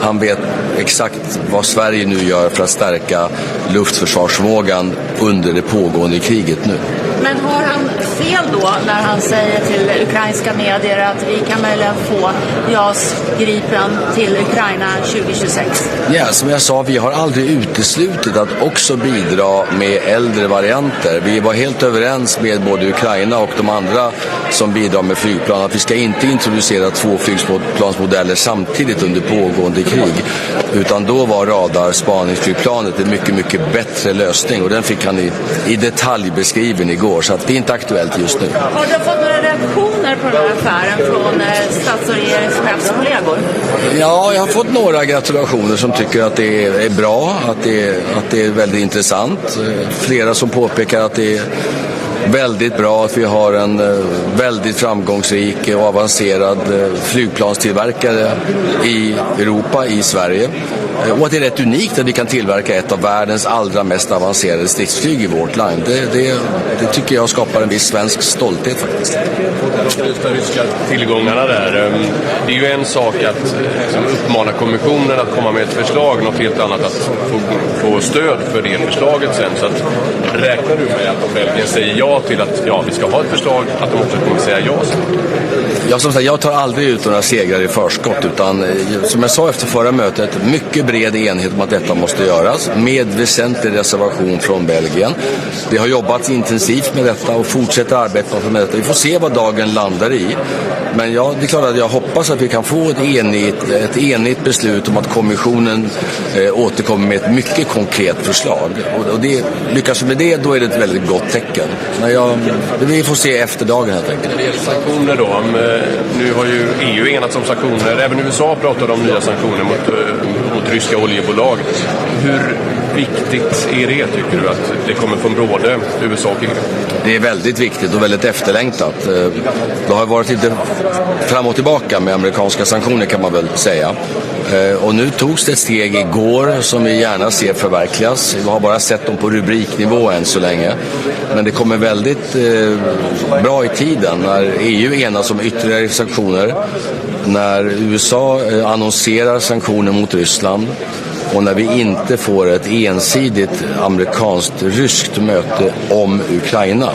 han vet exakt vad Sverige nu gör för att stärka luftförsvarsförmågan under det pågående kriget nu. Men har han fel då när han säger till ukrainska medier att vi kan möjligen få JAS Gripen till Ukraina 2026? Ja, som jag sa, vi har aldrig uteslutit att också bidra med äldre varianter. Vi var helt överens med både Ukraina och de andra som bidrar med flygplan att vi ska inte introducera 2 flygplansmodeller samtidigt under pågående krig. Utan då var radarspaningsflygplanet en mycket, mycket bättre lösning och den fick han i detalj beskriven igår, så att det är inte aktuellt just nu. Har du fått några reaktioner på den här affären från stats- och regeringschefskollegor? Ja, jag har fått några gratulationer som tycker att det är bra, att det är väldigt intressant. Flera som påpekar att det är väldigt bra att vi har en väldigt framgångsrik och avancerad flygplanstillverkare i Europa, i Sverige. Och att det är rätt unikt att vi kan tillverka ett av världens allra mest avancerade stridsflyg i vårt land. Det tycker jag skapar en viss svensk stolthet faktiskt. De ryska tillgångarna där. Det är ju en sak att uppmana kommissionen att komma med ett förslag, något helt annat att få stöd för det förslaget sen. Så att, räknar du med att om Belgien säger ja till att vi ska ha ett förslag, att de också kommer säga ja sen? Ja, som sagt, jag tar aldrig ut några segrar i förskott utan som jag sa efter förra mötet, mycket bred enhet om att detta måste göras med väsentlig reservation från Belgien. Det har jobbat intensivt med detta och fortsätter arbeta med detta. Vi får se vad dagen landar i. Men ja, det är klart att jag hoppas att vi kan få ett enigt beslut om att kommissionen återkommer med ett mycket konkret förslag. Och lyckas vi med det, då är det ett väldigt gott tecken. Vi får se efter dagen helt enkelt. När det gäller sanktioner då, nu har ju EU enats om sanktioner, även USA pratar om nya sanktioner mot ryska oljebolag. Hur viktigt är det, tycker du, att det kommer från både USA och EU? Det är väldigt viktigt och väldigt efterlängtat. Det har varit lite fram och tillbaka med amerikanska sanktioner, kan man väl säga. Och nu togs det ett steg igår som vi gärna ser förverkligas. Vi har bara sett dem på rubriknivå än så länge. Men det kommer väldigt bra i tiden när EU enas om ytterligare sanktioner, när USA annonserar sanktioner mot Ryssland och när vi inte får ett ensidigt amerikanskt-ryskt möte om Ukraina.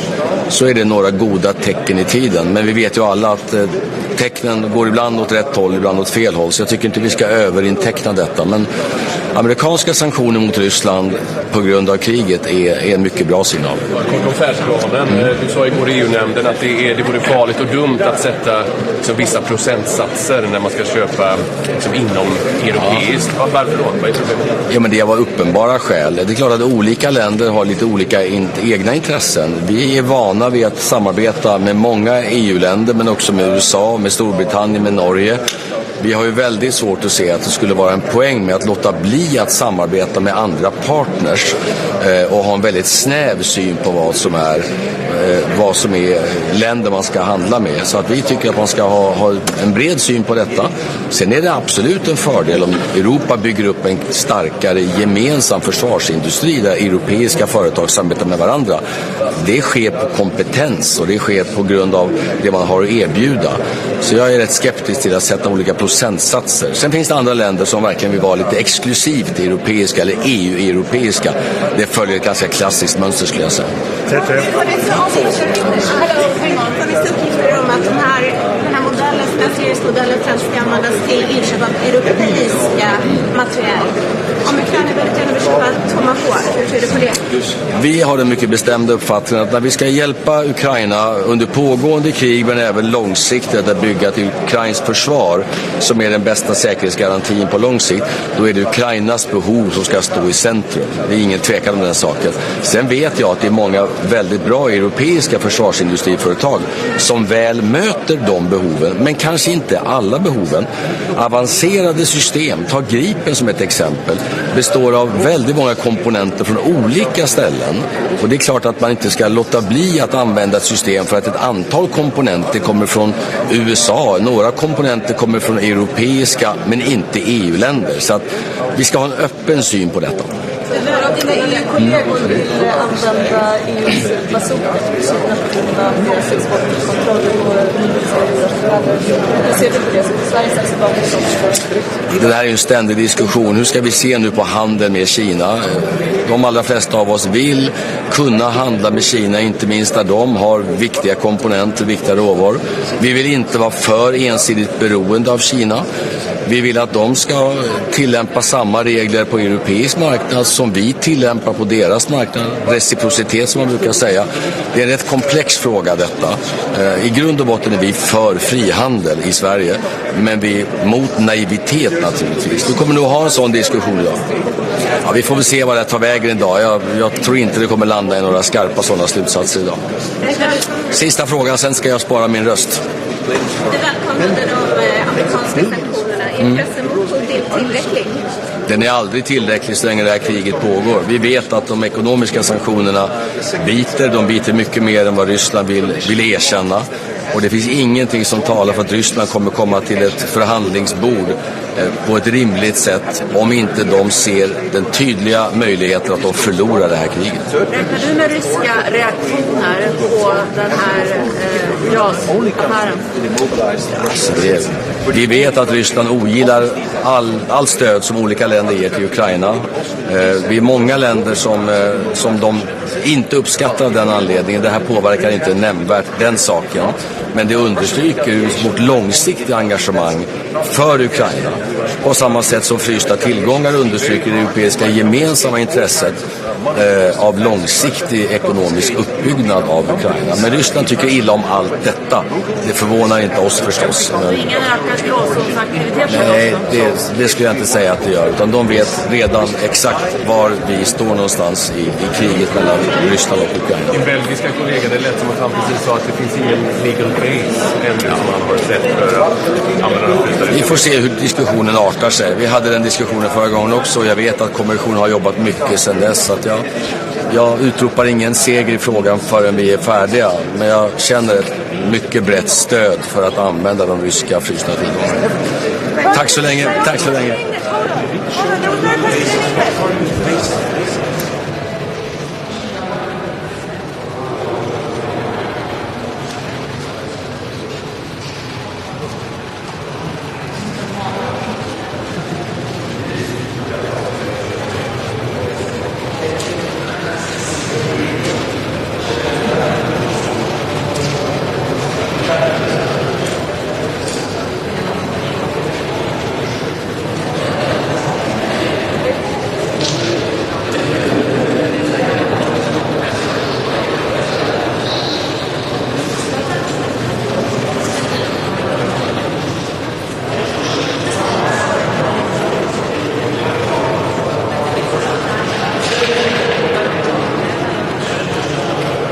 Så är det några goda tecken i tiden. Men vi vet ju alla att tecknen går ibland åt rätt håll, ibland åt fel håll. Så jag tycker inte vi ska överinteckna detta. Men amerikanska sanktioner mot Ryssland på grund av kriget är en mycket bra signal. Konferensplanen, du sa igår i EU-nämnden att det vore farligt och dumt att sätta vissa procentsatser när man ska köpa inom europeiskt. Varför då? Vad är problemet? Ja, men det var uppenbara skäl. Det är klart att olika länder har lite olika egna intressen. Vi är vana vid att samarbeta med många EU-länder, men också med USA, med Storbritannien, med Norge. Vi har ju väldigt svårt att se att det skulle vara en poäng med att låta bli att samarbeta med andra partners och ha en väldigt snäv syn på vad som är länder man ska handla med. Så att vi tycker att man ska ha en bred syn på detta. Sen är det absolut en fördel om Europa bygger upp en starkare gemensam försvarsindustri där europeiska företag samarbetar med varandra. Det sker på kompetens och det sker på grund av det man har att erbjuda. Så jag är rätt skeptisk till att sätta olika procentsatser. Sen finns det andra länder som verkligen vill vara lite exklusivt europeiska eller EU-europeiska. Det följer ett ganska klassiskt mönster, skulle jag säga. Har det funnits uppgifter om att den här modellen, finansieringsmodellen främst ska användas till inköp av europeiska material? Om Ukraina väldigt gärna vill köpa Tomahawk, hur ser du på det? Vi har en mycket bestämd uppfattning att när vi ska hjälpa Ukraina under pågående krig, men även långsiktigt att bygga till Ukrains försvar, som är den bästa säkerhetsgarantin på lång sikt, då är det Ukrainas behov som ska stå i centrum. Det är ingen tvekan om den saken. Sen vet jag att det är många väldigt bra europeiska försvarsindustriföretag som väl möter de behoven, men kanske inte alla behoven. Avancerade system, ta Gripen som ett exempel, består av väldigt många komponenter från olika ställen. Och det är klart att man inte ska låta bli att använda ett system för att ett antal komponenter kommer från USA. Några komponenter kommer från europeiska men inte EU-länder. Så att vi ska ha en öppen syn på detta. Dina EU-kollegor vill använda EUs bazooka för att kunna deras exportkontroll på hur ser du på det? Så Sveriges exportkontroll? Det här är ju en ständig diskussion. Hur ska vi se nu på handel med Kina? De allra flesta av oss vill kunna handla med Kina, inte minst där de har viktiga komponenter, viktiga råvaror. Vi vill inte vara för ensidigt beroende av Kina. Vi vill att de ska tillämpa samma regler på europeisk marknad som vi tillämpar på deras marknad. Reciprocitet, som man brukar säga. Det är en rätt komplex fråga detta. I grund och botten är vi för frihandel i Sverige, men vi är mot naivitet naturligtvis. Vi kommer nog ha en sån diskussion idag. Ja, vi får väl se vad det tar vägen idag. Jag tror inte det kommer landa i några skarpa sådana slutsatser idag. Sista frågan, sen ska jag spara min röst. Du välkomnade de amerikanska sanktionerna. Är pressen mot Putin tillräcklig? Den är aldrig tillräcklig så länge det här kriget pågår. Vi vet att de ekonomiska sanktionerna biter. De biter mycket mer än vad Ryssland vill erkänna. Och det finns ingenting som talar för att Ryssland kommer komma till ett förhandlingsbord på ett rimligt sätt om inte de ser den tydliga möjligheten att de förlorar det här kriget. Räknar du med ryska reaktioner på den här JAS-affären? Vi vet att Ryssland ogillar all stöd som olika länder ger till Ukraina. Vi är många länder som de inte uppskattar av den anledningen. Det här påverkar inte nämnvärt den saken. Men det understryker vårt långsiktiga engagemang för Ukraina. På samma sätt som frysta tillgångar understryker det europeiska gemensamma intresset av långsiktig ekonomisk uppbyggnad av Ukraina. Men Ryssland tycker illa om allt detta. Det förvånar inte oss förstås. Men ingen ökad gråzonsaktivitet? Nej, det skulle jag inte säga att det gör. Utan de vet redan exakt var vi står någonstans i kriget mellan Ryssland och Ukraina. Din belgiska kollega, det lät som att han precis sa att det finns ingen legal base ännu som han har sett för att använda de frysta. Vi får se hur diskussionen artar sig. Vi hade den diskussionen förra gången också och jag vet att kommissionen har jobbat mycket sedan dess. Så att jag utropar ingen seger i frågan förrän vi är färdiga. Men jag känner ett mycket brett stöd för att använda de ryska frysta tillgångarna. Tack så länge. Tack så länge.